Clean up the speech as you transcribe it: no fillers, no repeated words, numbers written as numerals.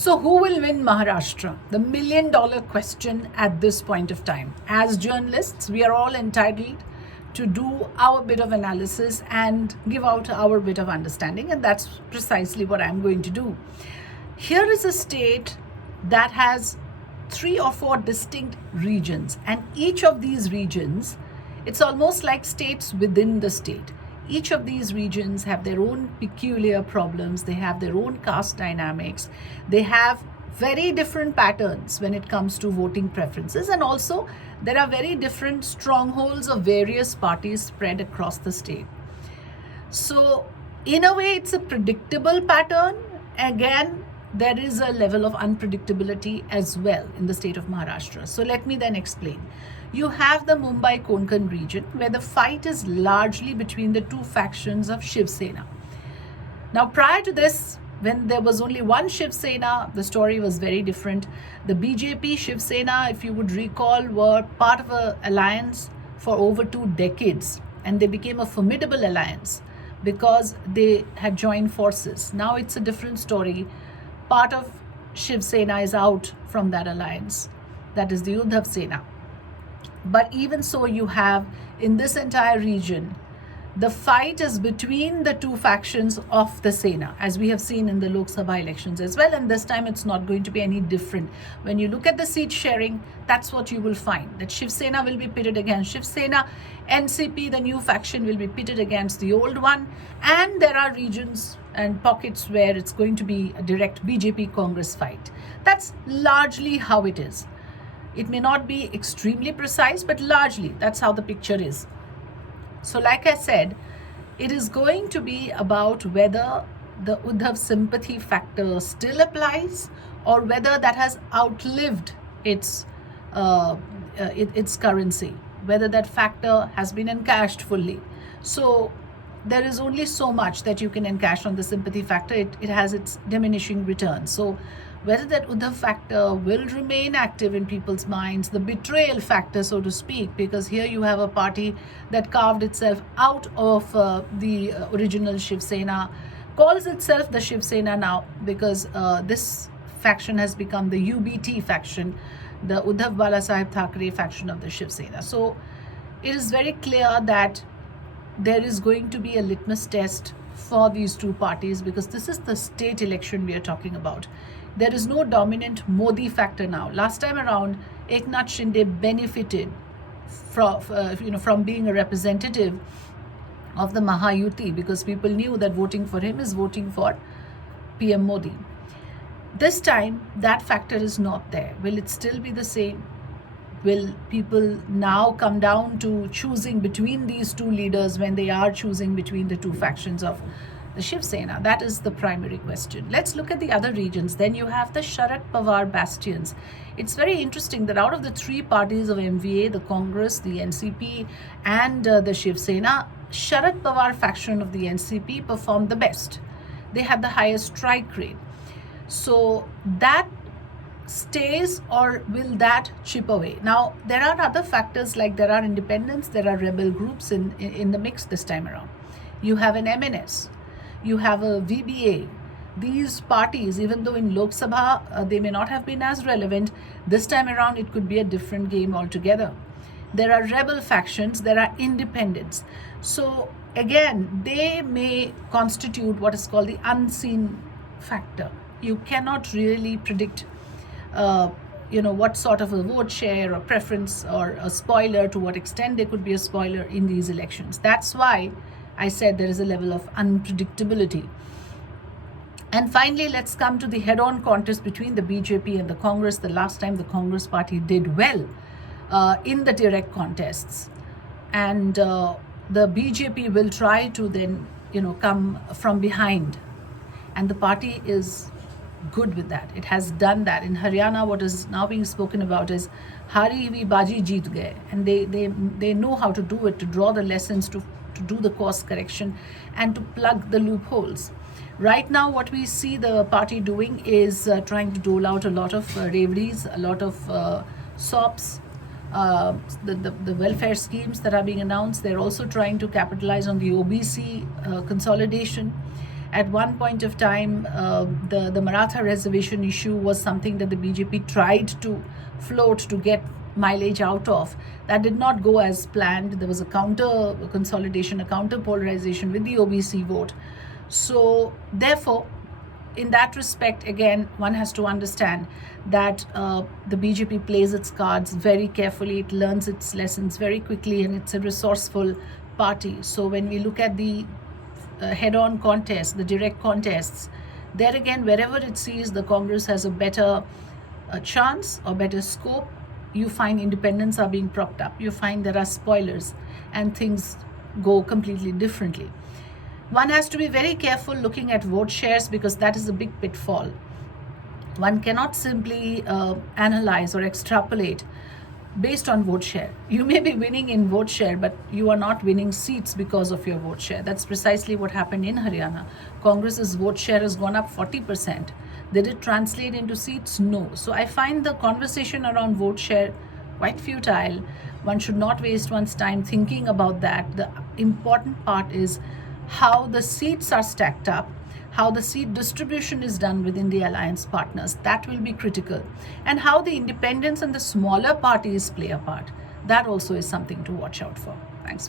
So, who will win Maharashtra? The million-dollar question at this point of time. As journalists, we are all entitled to do our bit of analysis and give out our bit of understanding, and that's precisely what I'm going to do. Here is a state that has 3 or 4 distinct regions, and each of these regions, it's almost like states within the state. Each of these regions have their own peculiar problems. They have their own caste dynamics. They have very different patterns when it comes to voting preferences. And also, there are very different strongholds of various parties spread across the state. So, in a way, it's a predictable pattern. Again, there is a level of unpredictability as well in the state of Maharashtra. So, let me then explain. You have the Mumbai Konan region where the fight is largely between the 2 factions of Shiv Sena. Now, prior to this, when there was only one Shiv Sena, the story was very different. The BJP Shiv Sena, if you would recall, were part of an alliance for over 2 decades, and they became a formidable alliance because they had joined forces. Now it's a different story. Part of Shiv Sena is out from that alliance. That is the Uddhav Sena. But even so, you have in this entire region, the fight is between the 2 factions of the Sena, as we have seen in the Lok Sabha elections as well. And this time it's not going to be any different. When you look at the seat sharing, that's what you will find, that Shiv Sena will be pitted against Shiv Sena, NCP, the new faction, will be pitted against the old one. And there are regions and pockets where it's going to be a direct BJP Congress fight. That's largely how it is. It may not be extremely precise, but largely that's how the picture is. So like I said, it is going to be about whether the Uddhav sympathy factor still applies or whether that has outlived its currency, whether that factor has been encashed fully. So there is only so much that you can encash on the sympathy factor. It has its diminishing returns. So whether that Uddhav factor will remain active in people's minds, the betrayal factor, so to speak, because here you have a party that carved itself out of the original Shiv Sena, calls itself the Shiv Sena now because this faction has become the UBT faction, the Uddhav Balasaheb Thackeray faction of the Shiv Sena. So it is very clear that there is going to be a litmus test for these 2 parties because this is the state election we are talking about. There is no dominant Modi factor now. Last time around, Eknath Shinde benefited from being a representative of the Mahayuti because people knew that voting for him is voting for PM Modi. This time, that factor is not there. Will it still be the same? Will people now come down to choosing between these 2 leaders when they are choosing between the 2 factions of the Shiv Sena? That is the primary question. Let's look at the other regions. Then you have the Sharad Pawar bastions. It's very interesting that out of the 3 parties of MVA, the Congress, the NCP, and the Shiv Sena, Sharad Pawar faction of the NCP performed the best. They had the highest strike rate. So that stays, or will that chip away? Now, there are other factors, like there are independents, there are rebel groups in the mix this time around. You have an MNS, you have a VBA. These parties, even though in Lok Sabha they may not have been as relevant, this time around it could be a different game altogether. There are rebel factions, there are independents. So again, they may constitute what is called the unseen factor. You cannot really predict what sort of a vote share or preference or a spoiler, to what extent there could be a spoiler in these elections. That's why I said there is a level of unpredictability. And finally, let's come to the head-on contest between the BJP and the Congress. The last time the Congress party did well in the direct contests. And the BJP will try to then, come from behind. And the party is good with that. It has done that. In Haryana, what is now being spoken about is Hari vi baji jeet gaye. And they know how to do it, to draw the lessons, to do the course correction, and to plug the loopholes. Right now, what we see the party doing is trying to dole out a lot of reveries, a lot of SOPs, the welfare schemes that are being announced. They're also trying to capitalize on the OBC consolidation. At one point of time, the Maratha reservation issue was something that the BJP tried to float to get mileage out of. That did not go as planned. There was a counter consolidation, a counter polarization with the OBC vote. So therefore, in that respect, again, one has to understand that the BJP plays its cards very carefully. It learns its lessons very quickly, and it's a resourceful party. So when we look at the head-on contests, the direct contests, there again, wherever it sees the Congress has a better chance or better scope, you find independents are being propped up. You find there are spoilers, and things go completely differently. One has to be very careful looking at vote shares, because that is a big pitfall. One cannot simply analyze or extrapolate based on vote share. You may be winning in vote share, but you are not winning seats because of your vote share. That's precisely what happened in Haryana. Congress's vote share has gone up 40%. Did it translate into seats? No. So I find the conversation around vote share quite futile. One should not waste one's time thinking about that. The important part is how the seats are stacked up, how the seat distribution is done within the alliance partners. That will be critical. And how the independents and the smaller parties play a part. That also is something to watch out for.